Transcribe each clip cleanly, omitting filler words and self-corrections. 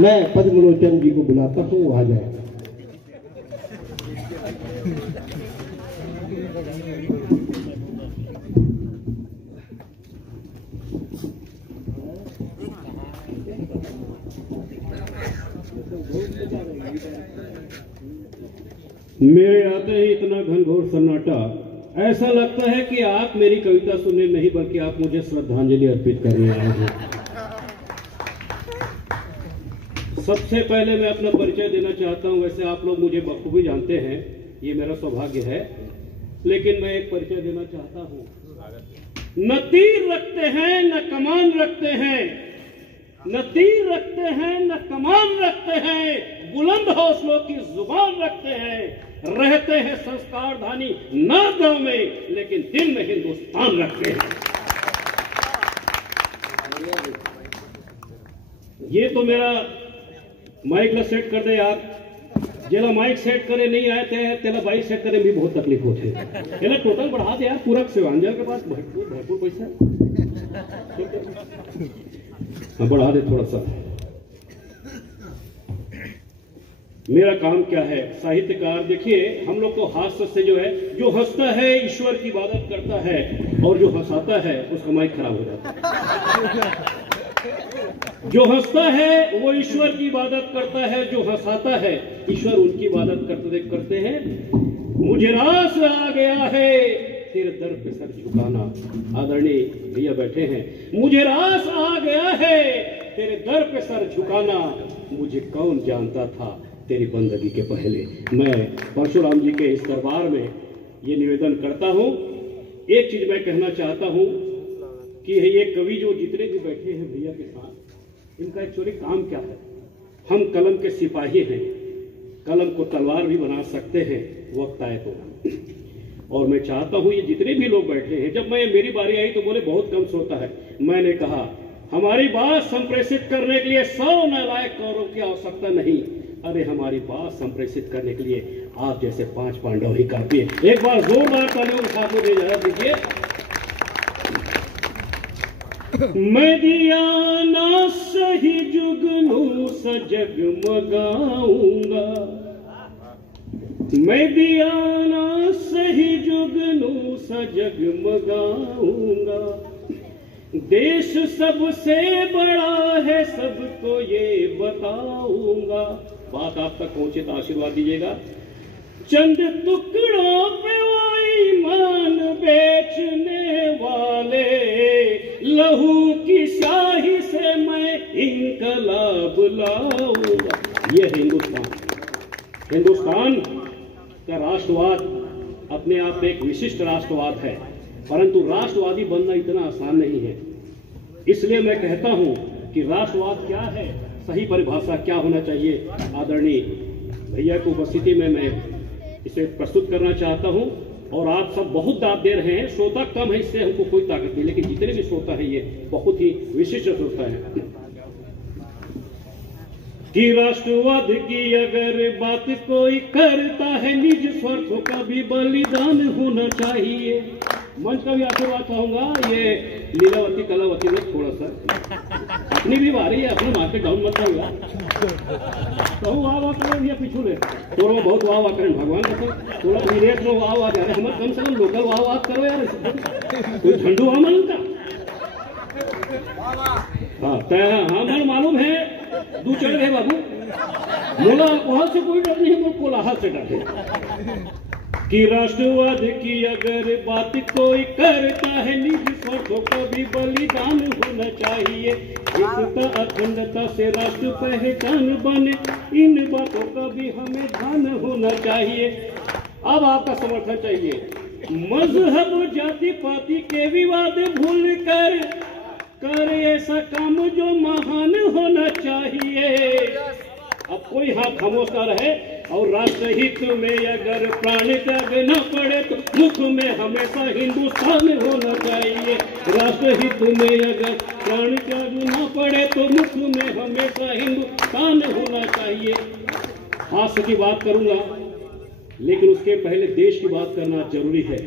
मैं पद्मलोचन जी को बुलाता हूँ, वो आ जाए। मेरे आते ही इतना घनघोर सन्नाटा, ऐसा लगता है कि आप मेरी कविता सुनने नहीं बल्कि आप मुझे श्रद्धांजलि अर्पित करने आए हैं। सबसे पहले मैं अपना परिचय देना चाहता हूं। वैसे आप लोग मुझे बखूबी जानते हैं, ये मेरा सौभाग्य है, लेकिन मैं एक परिचय देना चाहता हूं। न तीर रखते हैं न कमान रखते हैं, न तीर रखते हैं न कमान रखते हैं, बुलंद हौसलों की जुबान रखते हैं, रहते हैं संस्कारधानी ना गांव में लेकिन दिल में हिंदुस्तान रखते हैं। ये तो मेरा माइक ला सेट कर दे यार, जेला माइक सेट करे नहीं आए थे तेला बाइक सेट करे भी बहुत तकलीफ होती है। तेला टोटल बढ़ा दे यार, पूरा सेवांजल के पास भरपूर पैसा हाँ, बढ़ा दे थोड़ा सा। मेरा काम क्या है? साहित्यकार। देखिए, हम लोग को हास्य से जो है, जो हंसता है ईश्वर की इबादत करता है और जो हंसाता है उसका माइक खराब हो जाता है। जो हंसता है वो ईश्वर की इबादत करता है, जो हंसाता है ईश्वर उनकी इबादत करते हैं। मुझे रास आ गया है तेरे दर पे सर झुकाना। आदरणीय भैया बैठे हैं। मुझे रास आ गया है तेरे दर पे सर झुकाना, मुझे कौन जानता था तेरी बंदगी के पहले। मैं परशुराम जी के इस दरबार में ये निवेदन करता हूँ। एक चीज मैं कहना चाहता हूँ कि ये कवि जो जितने भी बैठे हैं भैया के साथ, इनका एक्चुअली काम क्या है? हम कलम के सिपाही हैं, कलम को तलवार भी बना सकते हैं वक्त आए तो। और मैं चाहता हूं ये जितने भी लोग बैठे हैं, जब मैं मेरी बारी आई तो बोले बहुत कम श्रोता है। मैंने कहा हमारी बात संप्रेषित करने के लिए 100 नालायक कौरव की आवश्यकता नहीं। अरे हमारी बात संप्रेषित करने के लिए आप जैसे 5 पांडव ही काफी है। एक बार जोरदार तालियों के साथ मुझे इजाजत दीजिए। मैं दिया ना सही जुगनू सजग मगाऊंगा, मैं दिया ना सही जुगनू सजग मगाऊंगा। देश सबसे बड़ा है सबको ये बताऊंगा। बात आप तक पहुंचे तो आशीर्वाद दीजिएगा। चंद टुकड़ों पे वो ईमान बेचने वाले, लहू की शाही से मैं इनकलाब लाऊंगा। ये हिंदुस्तान का राष्ट्रवाद अपने आप में एक विशिष्ट राष्ट्रवाद है, परंतु राष्ट्रवादी बनना इतना आसान नहीं है। इसलिए मैं कहता हूं कि राष्ट्रवाद क्या है, सही परिभाषा क्या होना चाहिए। आदरणीय भैया की उपस्थिति में मैं इसे प्रस्तुत करना चाहता हूं। और आप सब बहुत दाद दे रहे हैं, श्रोता कम है इससे हमको कोई ताकत नहीं, लेकिन जितने भी श्रोता है ये बहुत ही विशिष्ट श्रोता है। कि राष्ट्रवाद की अगर बात कोई करता है, निज स्वार्थों का भी बलिदान होना चाहिए। मंच का भी आशीर्वाद चाहूंगा। ये लीलावती कलावती में थोड़ा सा अपनी भी बारी है, अपने मार्केट डाउन मत होगा तो वाह वाह करें भैया पीछू ले थोड़ा बहुत वाह वाह करें भगवान का थोड़ा विदेश में वाह वाह जा रहे हमारे कम से कम लोकल वाह वाह करो यार। कोई झंडू वाह मालूम का? हाँ हाँ मन मालूम है। दू चढ़ गए बाबू, मोला अल्कोहल से कोई डर नहीं है, कोलाहल से डर है। कि राष्ट्रवाद की अगर बात कोई करता है, निज स्वार्थों का भी बलिदान होना चाहिए। एकता अखंडता से राष्ट्र पहचान बने, इन बातों का भी हमें ध्यान होना चाहिए। अब आपका समर्थन चाहिए। मजहब जाति पाति के विवाद भूल कर ऐसा काम जो महान होना चाहिए। अब कोई हाथ खामोश ना रहे। और राष्ट्रहित में अगर प्राण त्याग न पड़े तो मुख में हमेशा हिंदुस्तान होना चाहिए। राष्ट्रहित में अगर प्राण त्याग न पड़े तो मुख में हमेशा हिंदुस्तान होना चाहिए। हास्य की बात करूंगा, लेकिन उसके पहले देश की बात करना जरूरी है।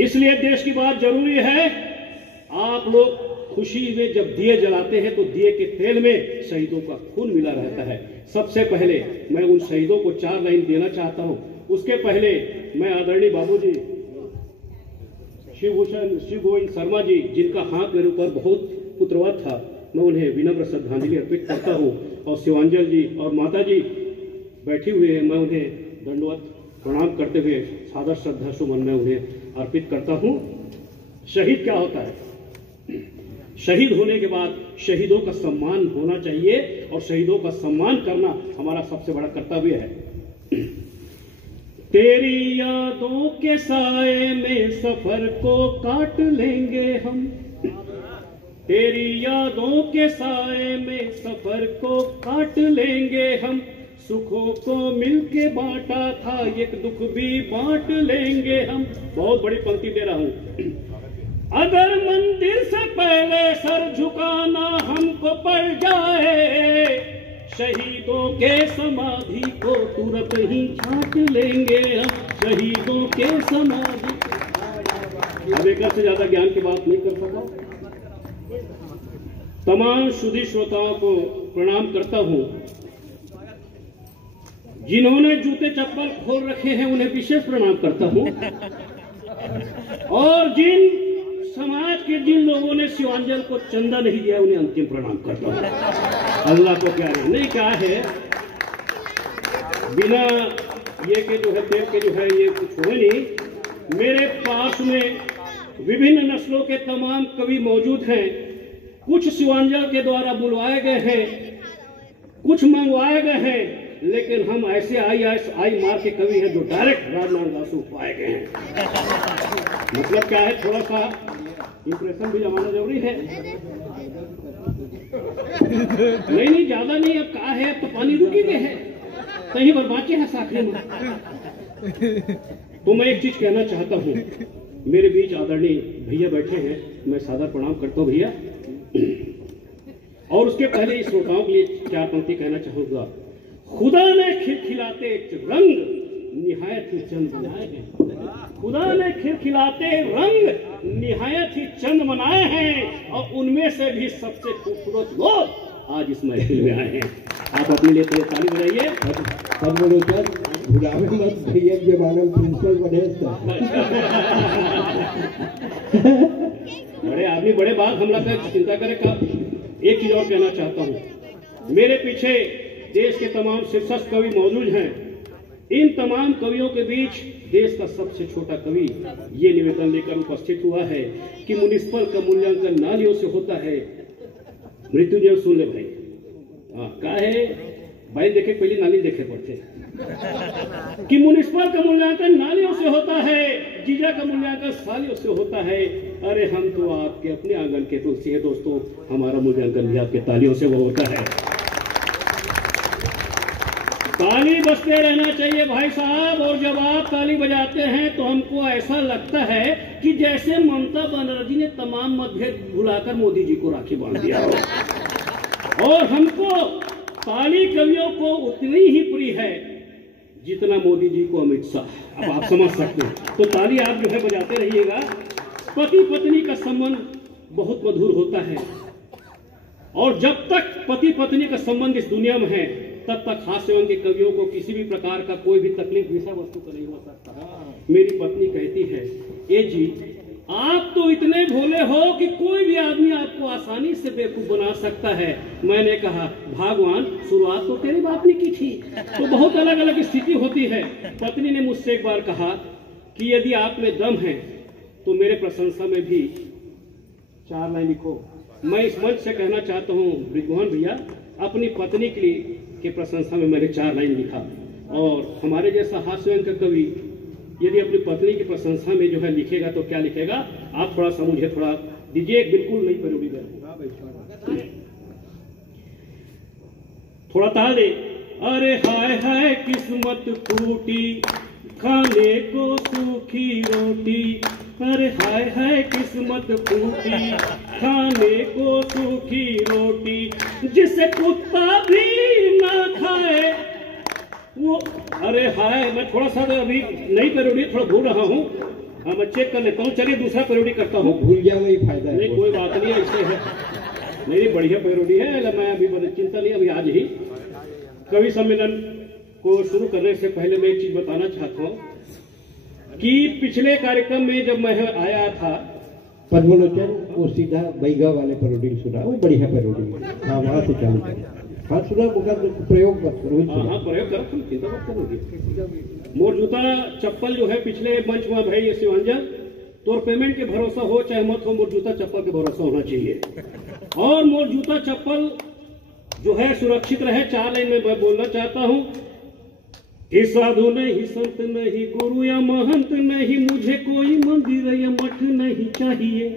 इसलिए देश की बात जरूरी है। आप लोग खुशी में जब दिए जलाते हैं तो दिए के तेल में शहीदों का खून मिला रहता है। सबसे पहले मैं उन शहीदों को 4 लाइन देना चाहता हूं। उसके पहले मैं आदरणीय बाबूजी शिवभूषण शिव गोविंद शर्मा जी, जिनका हाथ मेरे ऊपर बहुत पुत्रवत था, मैं उन्हें विनम्र श्रद्धांजलि अर्पित करता हूं। और शिवांजल जी और माता जी बैठी हुए हैं, मैं उन्हें दंडवत प्रणाम करते हुए सादर श्रद्धा सुमन मैं उन्हें अर्पित करता हूं। शहीद क्या होता है? शहीद होने के बाद शहीदों का सम्मान होना चाहिए और शहीदों का सम्मान करना हमारा सबसे बड़ा कर्तव्य है। तेरी यादों के साए में सफर को काट लेंगे हम, तेरी यादों के साए में सफर को काट लेंगे हम, सुखों को मिलके बांटा था एक दुख भी बांट लेंगे हम। बहुत बड़ी पंक्ति दे रहा हूं। अगर मंदिर से पहले सर झुकाना हमको पड़ जाए, शहीदों के समाधि को तुरंत ही छाट लेंगे हम, शहीदों के समाधि। अब एक से ज्यादा ज्ञान की बात नहीं कर सका। तमाम सुधी श्रोताओं को प्रणाम करता हूं। जिन्होंने जूते चप्पल खोल रखे हैं उन्हें विशेष प्रणाम करता हूं। और जिन समाज के जिन लोगों ने शिवांजल को चंदा नहीं दिया उन्हें अंतिम प्रणाम करता हूं। अल्लाह को प्यारे नहीं कहा है, बिना ये के जो है तेल के जो है ये कुछ हुए नहीं। मेरे पास में विभिन्न नस्लों के तमाम कवि मौजूद हैं। कुछ शिवांजल के द्वारा बुलवाए गए हैं, कुछ मंगवाए गए हैं, लेकिन हम ऐसे आई मार के कवि हैं जो डायरेक्ट राजनारायण दास पाए गए हैं। मतलब क्या है, थोड़ा सा इंप्रेशन भी जमाना जरूरी है। नहीं ज्यादा नहीं, अब कहा है अब तो पानी रुकी गए है, कहीं बर्बाचे है साखरे में। तो मैं एक चीज कहना चाहता हूँ, मेरे बीच आदरणीय भैया बैठे हैं, मैं सादर प्रणाम करता हूँ भैया। और उसके पहले इस श्रोताओं के लिए 4 पंक्ति कहना चाहूंगा। खुदा ने खिलखिलाते रंग निहायत ही चंद बनाए हैं, खुदा ने खिलखिलाते रंग निहायत ही चंद बनाए हैं, और उनमें से भी सबसे खूबसूरत लोग आज इस महफिल में आए हैं। आप अपने लिए ताली बजाइए। सब लोग भुलावे मत भैया के मानव प्रिंसिपल बने। बड़े आदमी बड़े बात हम लोग चिंता करें का। एक चीज और कहना चाहता हूँ, मेरे पीछे देश के तमाम शीर्षस्थ कवि मौजूद हैं। इन तमाम कवियों के बीच देश का सबसे छोटा कवि ये निवेदन लेकर उपस्थित हुआ है कि म्युनिसिपल का मूल्यांकन नालियों से होता है। मृत्युंजय सुन ले भाई, क्या है भाई, देखे पहले नाली देखे पड़ते कि म्युनिसिपल का मूल्यांकन नालियों से होता है, जीजा का मूल्यांकन सालियों से होता है। अरे हम तो आपके अपने आंगन के तुलसी है दोस्तों, हमारा मूल्यांकन भी आपके तालियों से वो होता है। ताली बजते रहना चाहिए भाई साहब। और जब आप ताली बजाते हैं तो हमको ऐसा लगता है कि जैसे ममता बनर्जी ने तमाम मतभेद भुलाकर मोदी जी को राखी बांध दिया हो। और हमको ताली कवियों को उतनी ही प्रिय है जितना मोदी जी को अमित शाह। अब आप समझ सकते हैं। तो ताली आप जो है बजाते रहिएगा। पति पत्नी का संबंध बहुत मधुर होता है, और जब तक पति पत्नी का संबंध इस दुनिया में है तब तक हास्य एवं के कवियों को किसी भी प्रकार का कोई भी तकलीफ विषय वस्तु का नहीं हो सकता। मेरी पत्नी कहती है, ए जी आप तो इतने भोले हो कि कोई भी आदमी आपको आसानी से बेवकूफ बना सकता है। मैंने कहा भगवान शुरुआत तो तेरी बाप ने की थी। तो बहुत अलग अलग स्थिति होती है। पत्नी ने मुझसे एक बार कहा कि यदि आप में दम है तो मेरे प्रशंसा में भी 4 लाइन लिखो। मैं इस मंच से कहना चाहता हूँ ब्रिजमोहन भैया, अपनी पत्नी के लिए के प्रशंसा में मैंने 4 लाइन लिखा। और हमारे जैसा हास्य का कवि यदि अपनी पत्नी की प्रशंसा में जो है लिखेगा तो क्या लिखेगा, आप थोड़ा सा मुझे थोड़ा दीजिए। बिल्कुल नहीं करोगी, थोड़ा ताल दे। अरे हाय हाय किस्मत फूटी खाने को सूखी रोटी, अरे हाय हाय किस्मत फूटी खाने को सूखी रोटी, जिसे कुत्ता भी ना खाए वो। अरे हाय, मैं थोड़ा सा अभी नहीं करूँगी, थोड़ा भूल रहा हूँ। हाँ मैं चेक कर लेता हूँ, चलिए दूसरा पैरोडी करता हूँ। भूल गया वही फायदा है। नहीं कोई बात नहीं, ऐसे है मेरी बढ़िया पैरोडी है। मैं अभी बड़े चिंता नहीं, अभी आज ही कवि सम्मेलन को शुरू करने से पहले मैं एक चीज बताना चाहता हूँ कि पिछले कार्यक्रम में जब मैं आया था पद्मलोचन, वो सीधा बैगा वाले पैरोडी सुना, वो बढ़िया पैरोडी है। हाँ वहाँ से चालू करें। हाँ सुना, प्रयोग मत करो। हाँ प्रयोग करो, तुम चिंता मत करोगे। मोर जूता चप्पल जो है पिछले मंच में भाई ये शिवांजन, तो पेमेंट के भरोसा हो चाहे मत हो, मोर जूता चप्पल के भरोसा होना चाहिए। और मोर जूता चप्पल जो है सुरक्षित रहे। 4 लाइन में मैं बोलना चाहता हूँ कि साधु नहीं, संत नहीं, गुरु या महंत नहीं, मुझे कोई मंदिर या मठ नहीं चाहिए।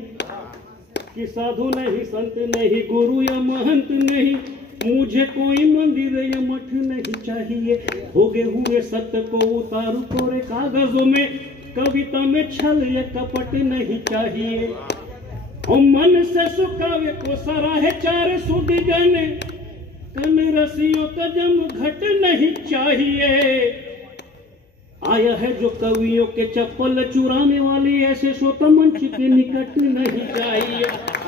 कि साधु नहीं, संत नहीं, गुरु या महंत नहीं, मुझे कोई मंदिर या मठ नहीं चाहिए। भोगे हुए सत्य को उतारू कोरे कागजों में, कविता में छल या कपट नहीं चाहिए। और मन से सुखावे को सराहे 4 सुध जाने, कन रसियों का जम घट नहीं चाहिए। आया है जो कवियों के चप्पल चुराने वाली, ऐसे श्रोता मंच के निकट नहीं चाहिए।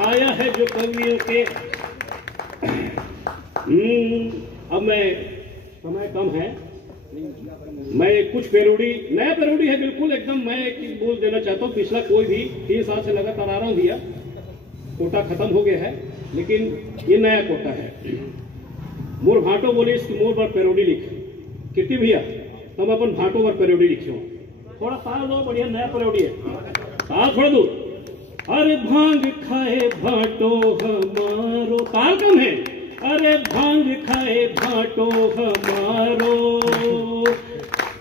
आया है जो कवियों के अब मैं समय कम है, मैं कुछ पैरोडी, नया पैरोडी है बिल्कुल एकदम। मैं एक चीज बोल देना चाहता हूँ, पिछला कोई भी 3 साल से लगातार आ रहा हूँ भैया, कोटा खत्म हो गया है, लेकिन ये नया कोटा है। मोर भाटो बोले इसकी मोर बार पैरोडी लिख कितनी भैया, तुम अपन भाटो बार पैरोडी लिखियो। थोड़ा ताल दो, बढ़िया नया पैरोडी है, ताल थोड़ा दूर। अरे भांग खाए भाटो हमारो, ताल कम है। अरे भांग खाए भाटो हमारो,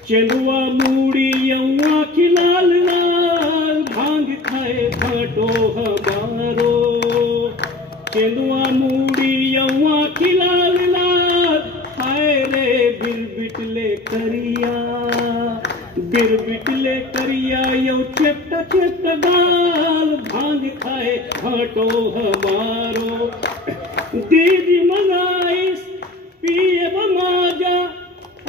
चंदुआ मूड़ी यौआ की लाल लाल। भांग खाए भाटो हमारो, चंदुआ मूड़ी यौआ की लाल लाल। हाय रे बिरबिटले करिया, बिरबिटले करिया यौ चेप्टा चेप्टा गाल। भांग खाए भाटो हमारो, दीदी मंगाइस पिए बमाजा,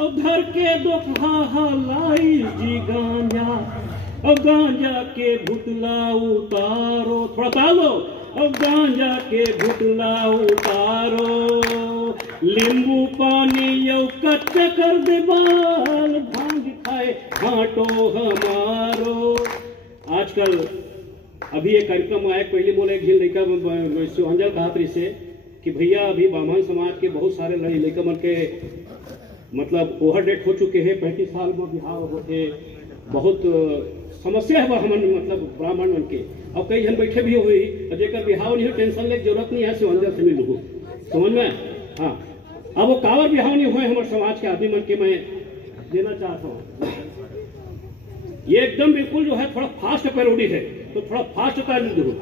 और घर के दोपहा लाई जी गांजा। और गांजा के भुतला उतारो, थोड़ा तालो। और गांजा के भुतला उतारो, नींबू पानी यौ कच्चा कर दे बाल। भांग खाए भाटो हमारो। आजकल अभी एक कार्यक्रम आया, पहले बोले एक लड़का शिवांजल कहा से कि भैया अभी ब्राह्मण समाज के बहुत सारे लड़का मन के मतलब ओवर डेट हो चुके हैं, 35 साल में बिहार होते, बहुत समस्या है ब्राह्मण मतलब ब्राह्मण मन के। अब कई जन बैठे भी हुई, जेकर बिहाव नहीं हो, टेंशन ले जरूरत नहीं है, शिवांजल से मिलू समझ में। हाँ अब वो कावर बिहाव नहीं हुए हमारे समाज के आदमी मन के, मैं देना चाहता हूँ। ये एकदम बिल्कुल जो है थोड़ा फास्ट पैरोडी है, तो थोड़ा फास्ट ताल दो।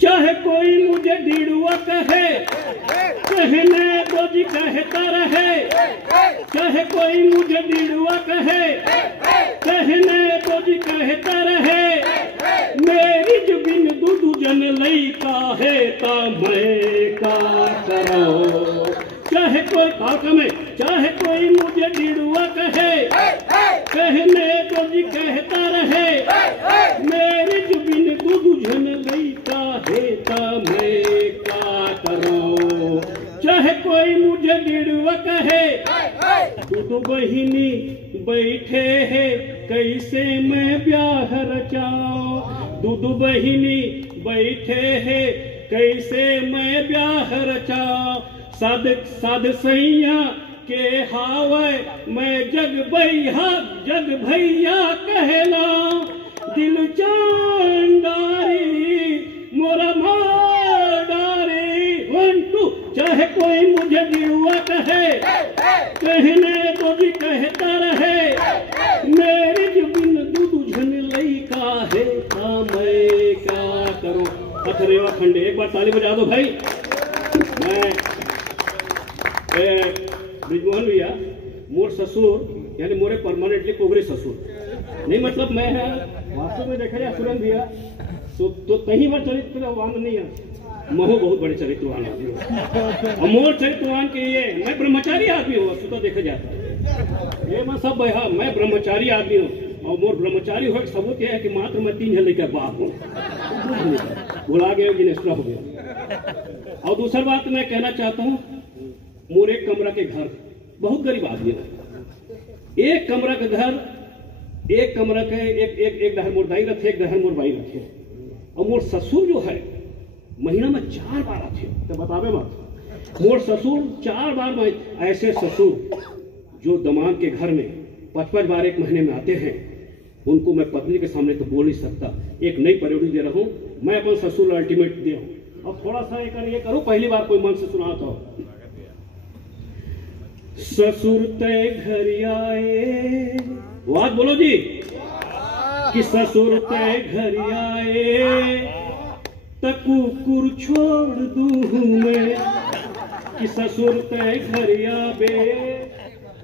चाहे कोई मुझे डीडुआ कहे, कहने दो जी कहता रहे। चाहे कोई मुझे डीडुआ कहे, कहने दो जी कहता रहे। मेरी जुबिन दूधू जन लई का है, ता मैं का करो। चाहे कोई काका में, चाहे कोई मुझे डीडुआ कहे, कहने दो जी कहता रहे। मेरी जुबिन दूधू जन लई का है, ता मैं का करो। चाहे कोई मुझे डीडुआ कहे, दूधू बहिनी बैठे है, कैसे मैं ब्याह रचाओ। दूधू बहिनी बैठे है, कैसे मैं ब्याह रचाओ। साध सैया के हावे मैं जग भैया कहला। दिल चांडारी मोरा माडारी। 1 2 चाहे कोई मुझे डीडुआ कहे, कहने तो भी कहता रहे। मेरी जुबिन दूध झन लई का है, का मैं क्या करूं। अथरेवा खंडे एक बार ताली बजा दो भाई। मैं ब्रिजमोहन भैया, मोर ससुर यानी मोरे परमानेंटली कोबरे ससुर नहीं, मतलब मैं है वास्तव में देखा जाए सुरेंद्र भैया तो कहीं बार चरित्रवान नहीं है, महो बहुत बड़े चरित्रवान आदमी हो। मोर चरित्रवान के ये मैं ब्रह्मचारी आदमी हूँ, सुता देखा जाता है ये मैं सब मैं ब्रह्मचारी आदमी हूँ। और मोर ब्रह्मचारी हो सबूत है कि मात्र मैं 3 जन लेकर बाप हूँ, भुला गया जिनेस्ट्रा हो गया। और दूसरा बात मैं कहना चाहता हूँ, मोर एक कमरा के घर, बहुत गरीब आदमी है, एक कमरा के घर, एक कमरा के एक डहर मोर दाई रखे, एक डहर मोर बाई रखे। और मोर ससुर जो है महीना में 4 बार आते, तो बतावे मत, मोर ससुर 4 बार में, ऐसे ससुर जो दमाद के घर में 5-5 बार एक महीने में आते हैं, उनको मैं पत्नी के सामने तो बोल नहीं सकता। एक नई परियोजना दे रहा हूँ मैं, अपन ससुर अल्टीमेट दे हूँ। अब थोड़ा सा ये करो, पहली बार कोई मन से सुना तो, ससुर तय घर आए, बात बोलो जी, कि ससुर तय घर आए त कुकुर छोड़ दूं मैं, कि ससुर तय घर आवे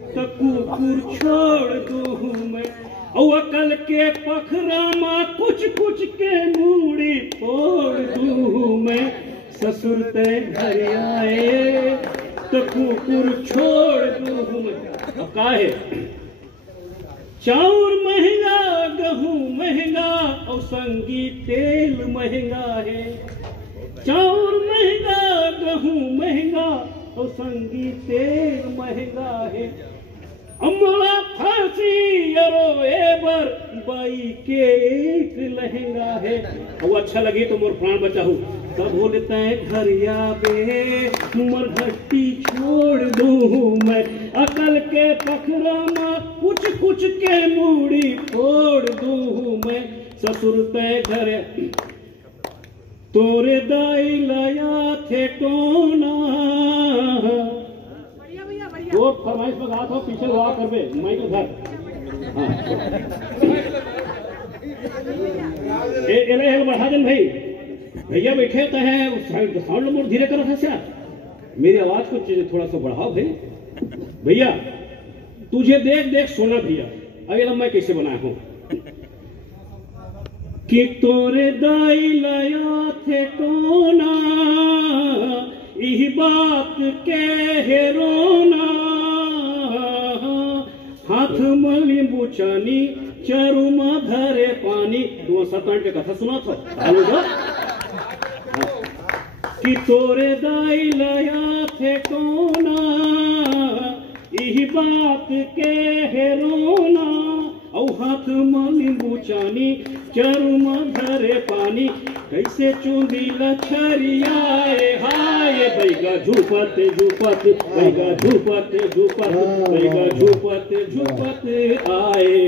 त कुकुर छोड़ दूं मैं। और अकल के पखरा माँ कुछ कुछ के मूड़ी फोड़ दूं मैं, ससुर तय घर आए तो कुकुर छोड़ दूं मैं। अब का है, चाउर महंगा, गेहूं महंगा और संगी तेल महंगा है। चाउर महंगा, गेहूं महंगा और संगी तेल महंगा है। अमला फांसी अरो एबर बाई के एक लहंगा है। वो अच्छा लगी तो मोर प्राण बचाहू, तब बोलते हैं घर आवे उमर घट्टी छोड़ दूं मैं, अकल के पखरा में कुछ कुछ के मूड़ी फोड़ दूं मैं। ससुर तय घर तोरे दाई लाया थे टोना, वो फरमाइश में गा था पीछे हुआ कर बे मैं तो घर। हाँ बढ़ा देन भाई, भैया बैठे होते हैं साउंड मोड धीरे करो था क्या, मेरी आवाज को थोड़ा सा बढ़ाओ भाई। भैया तुझे देख देख सोना भैया, अगला मैं कैसे बनाया हूं, कि तोरे दाई लाया थे टोना, यही बात के हेरोना, हाथ में नींबू चानी चरुमा धरे पानी। तो सत्तान के कथा सुना था कि तोरे दाई लाया थे टोना, यही बात के हेरोना, और हाथ में नींबू चानी चरुमा धरे पानी, कैसे चूंदी लछरियाए हाय, बैगा झूपत झूपत, बैगा झूपत झूपत, बैगा झूपत झूपत आए।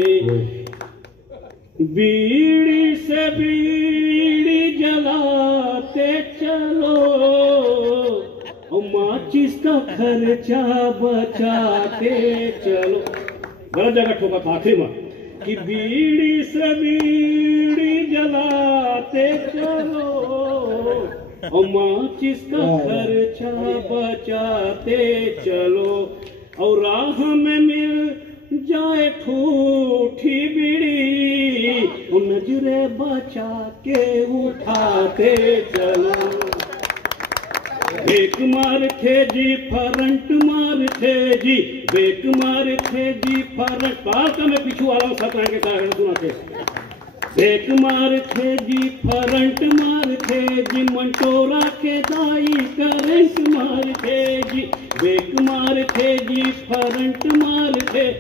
बीड़ी से बीड़ी जलाते चलो, माचिस का खर्चा बचाते चलो। गलत जगह ठोका था आखिरी में, कि बीड़ी से बीड़ी जलाते चलो, और माचिस का खर्चा बचाते चलो, और राह में मिल जाए ठूठी बीड़ी, और नजरे बचा के उठाते चलो। बेक मार थे जी फरंट मार थे जी, बेक मार थे जी फरंट, काल का मैं पीछू वाला हूँ सतरा के कारण सुना थे। बेक मार थे जी फरंट मार थे जी, मंटोरा के दाई करंट मार थे जी, बेक मार थे जी फरंट मार थे,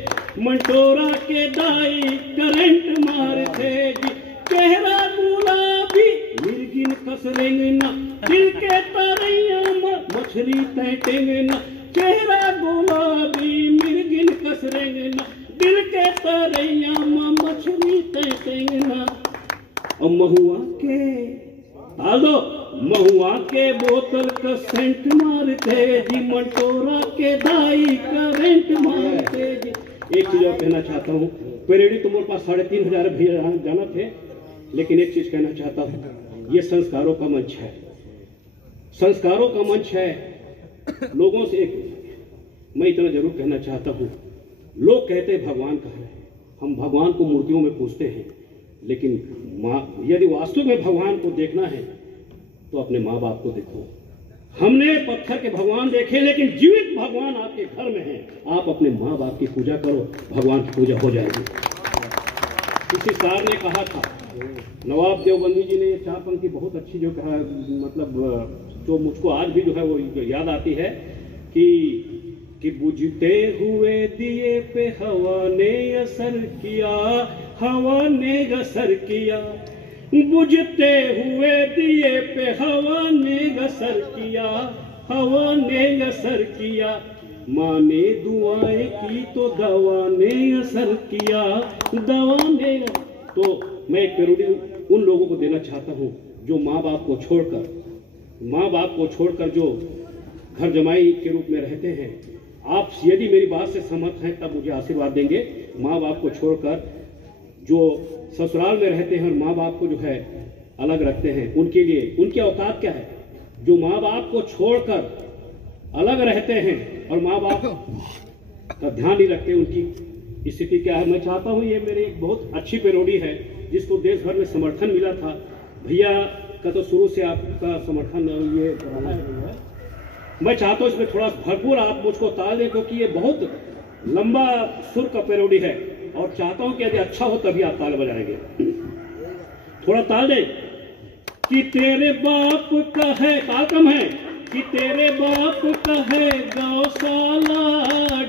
मंटोरा के दाई करंट मार थे जी। चेहरा गुलाबी मिर्गिन कसरेंगना, दिल के तरैया मछली तैटेंगना, चेहरा गुलाबी मिर्गिन कसरेंगना, दिल के तरैया मछली तैटेंगना। और महुआ के डाल दो, महुआ के बोतल का सेंट मारते जी, मंटोरा के दाई करंट मारते जी। एक चीज और कहना चाहता हूँ, परेडी तुम्हारे पास 3500 भैया जाना थे, लेकिन एक चीज कहना चाहता हूँ, ये संस्कारों का मंच है, संस्कारों का मंच है। लोगों से एक मैं इतना जरूर कहना चाहता हूँ, लोग कहते हैं भगवान कहाँ है, हम भगवान को मूर्तियों में पूजते हैं, लेकिन यदि वास्तव में भगवान को देखना है तो अपने माँ बाप को देखो। हमने पत्थर के भगवान देखे, लेकिन जीवित भगवान आपके घर में है। आप अपने माँ बाप की पूजा करो, भगवान की पूजा हो जाएगी। किसी सार ने कहा था, नवाब देवबंदी जी ने ये 4 पंक्ति बहुत अच्छी जो कहा, मतलब जो मुझको आज भी जो है वो याद आती है कि बुझते हुए दिए पे हवा ने असर किया, हवा ने असर किया, बुझते हुए दिए पे हवा ने असर किया, हवा ने असर किया, माँ ने दुआएं की तो दवा ने असर किया, दवा ने। तो मैं एक पेरोडी उन लोगों को देना चाहता हूँ जो माँ बाप को छोड़कर जो घर जमाई के रूप में रहते हैं। आप यदि मेरी बात से सहमत हैं तब मुझे आशीर्वाद देंगे। माँ बाप को छोड़कर जो ससुराल में रहते हैं और माँ बाप को जो है अलग रखते हैं, उनके लिए उनकी औकात क्या है? जो माँ बाप को छोड़कर अलग रहते हैं और माँ बाप का ध्यान नहीं रखते, उनकी स्थिति क्या है? मैं चाहता हूँ, ये मेरी एक बहुत अच्छी पेरोडी है जिसको देश भर में समर्थन मिला था। भैया का तो शुरू से आपका समर्थन ये रहा है। मैं चाहता हूँ इसमें थोड़ा भरपूर आप मुझको ताल दें, क्योंकि ये बहुत लंबा सुर का पेरोडी है और चाहता हूँ कि यदि अच्छा हो तभी आप ताल बजाएंगे। थोड़ा ताल दें कि तेरे बाप का है, ताल कम है, कि तेरे बाप का है गौशाला,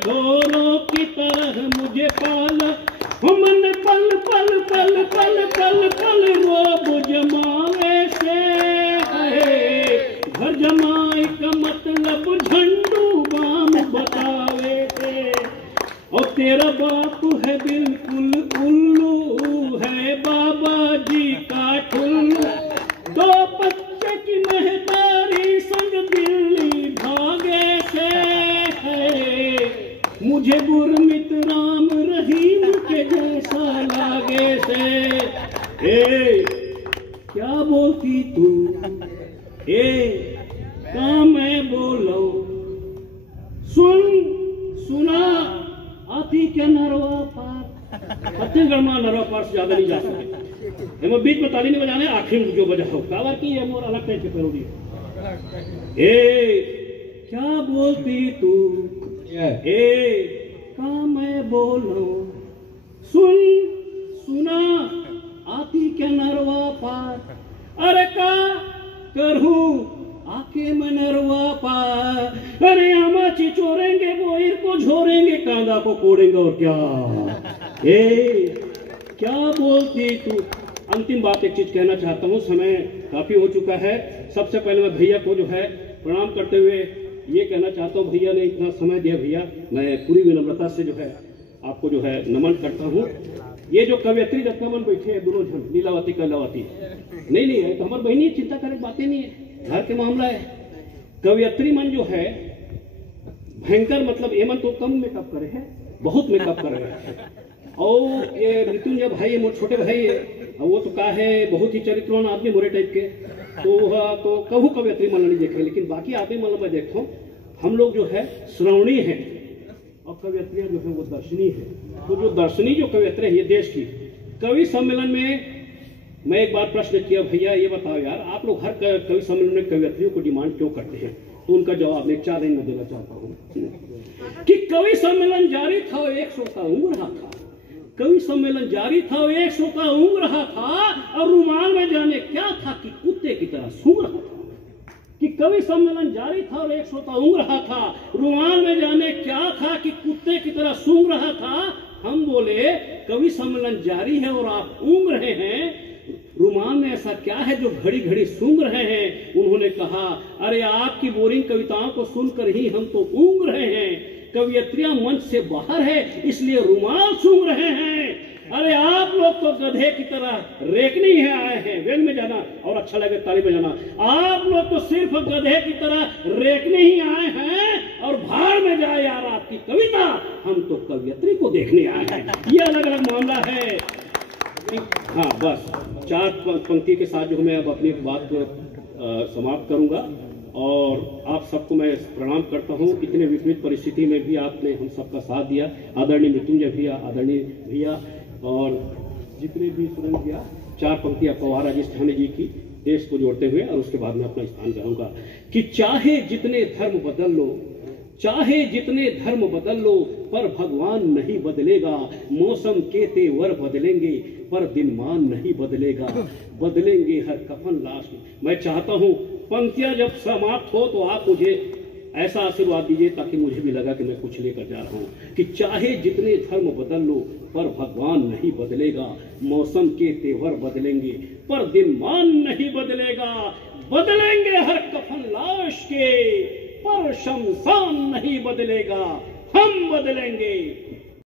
ढोरों की तरह मुझे पाला, हमने पल पल पल पल पल पल रोब जमावे से है, घर जमाई का मतलब झंडू बाम बतावे थे। और तेरा बाप है बिल्कुल उल्लू, है बाबा जी का ठुल्लू, 2 बच्चे की महतारी संग दिल्ली भागे से है, मुझे गुरमित राम रहीम के जैसा लागे से। क्या बोलती तू का मैं बोलो, सुना आती क्या नरवा पार, छत्तीसगढ़ में नरवा पार से ज्यादा नहीं जा सके। मैं बीच में ताली नहीं बजाने, आखिर में जो बजा हो कावर की है मोर अलग टाइप की पेरोडी। क्या बोलती तू का मैं बोलो, सुना आती क्या नरवा पार, अरे का करूं आके मनरवा पार, अरे आमाची चोरेंगे बोईर को झोरेंगे, कांदा को कोड़ेंगे और क्या। क्या बोलती तू। अंतिम बात एक चीज कहना चाहता हूँ, समय काफी हो चुका है। सबसे पहले मैं भैया को जो है प्रणाम करते हुए ये कहना चाहता हूँ, भैया ने इतना समय दिया, भैया मैं पूरी विनम्रता से जो है आपको जो है नमन करता हूँ। ये जो कवियत्री रत्नामन बैठे हैं दोनों जन, लीलावती कलावती, नहीं है तो हमारी बहनी, चिंता करे बातें नहीं है, घर के मामला है। कवियत्री मन जो है भयंकर, मतलब ये मन तो कम मेकअप करे है, बहुत मेकअप कर रहे हैं। और ये मृत्युंजय भाई मोर छोटे भाई है, वो तो का है बहुत ही चरित्रवान आदमी मोरे टाइप के, तो कहूँ कवियत्री मन नहीं देखे, लेकिन बाकी आदमी मन मैं देखता हूँ। हम लोग जो है श्रवणी है और कवियत्रियां जो है वो दर्शनी है। तो जो दर्शनी जो कवियत्री है ये देश की कवि सम्मेलन में मैं एक बार प्रश्न किया, भैया ये बताओ यार, आप लोग हर कवि सम्मेलन में कवियत्रियों को डिमांड क्यों करते हैं? तो उनका जवाब मैं 4 दिन में देना चाहता हूँ कि कवि सम्मेलन जारी था, 100 का ऊँग रहा था। कवि सम्मेलन जारी था, 100 का ऊँग रहा था, और रुमाल में जाने क्या था कि कुत्ते की तरह सूंघ रहा था। कि कवि सम्मेलन जारी था और 100 का ऊँग रहा था, रुमाल में जाने क्या था कि कुत्ते की तरह सूंघ रहा था। हम बोले कवि सम्मेलन जारी है और आप ऊँग रहे हैं, रुमाल में ऐसा क्या है जो घड़ी घड़ी सूंघ रहे हैं? उन्होंने कहा, अरे आपकी बोरिंग कविताओं को सुनकर ही हम तो ऊँग रहे हैं, कवियत्रियां मंच से बाहर है इसलिए रुमाल सूंघ रहे हैं। अरे आप लोग तो गधे की तरह रेखने ही आए हैं, वेग में जाना और अच्छा लगे ताली बजाना। आप लोग तो सिर्फ गधे की तरह रेखने ही आए हैं और भाड़ में जाए यार आपकी कविता, हम तो कवियत्री को देखने आए हैं। ये अलग अलग मामला है। हाँ, बस 4 पंक्ति के साथ जो मैं अब अपनी बात को समाप्त करूंगा और आप सबको मैं प्रणाम करता हूं। इतने विपरीत परिस्थिति में भी आपने हम सबका साथ दिया। आदरणीय मृत्युंजय भैया, आदरणीय भैया और जितने भी सुरेंद्र भैया, 4 पंक्तियां पवार राजस्थानी जी की देश को जोड़ते हुए, और उसके बाद मैं अपना स्थान करूंगा कि चाहे जितने धर्म बदल लो, चाहे जितने धर्म बदल लो, पर भगवान नहीं बदलेगा। मौसम के तेवर बदलेंगे पर दिनमान नहीं बदलेगा, बदलेंगे हर कफन लाश। मैं चाहता हूं पंक्तियां जब समाप्त हो तो आप मुझे ऐसा आशीर्वाद दीजिए ताकि मुझे भी लगा कि मैं कुछ लेकर जा रहा हूं कि चाहे जितने धर्म बदल लो पर भगवान नहीं बदलेगा, मौसम के तेवर बदलेंगे पर दिनमान नहीं बदलेगा, बदलेंगे हर कफन लाश के पर शमशान नहीं बदलेगा, हम बदलेंगे।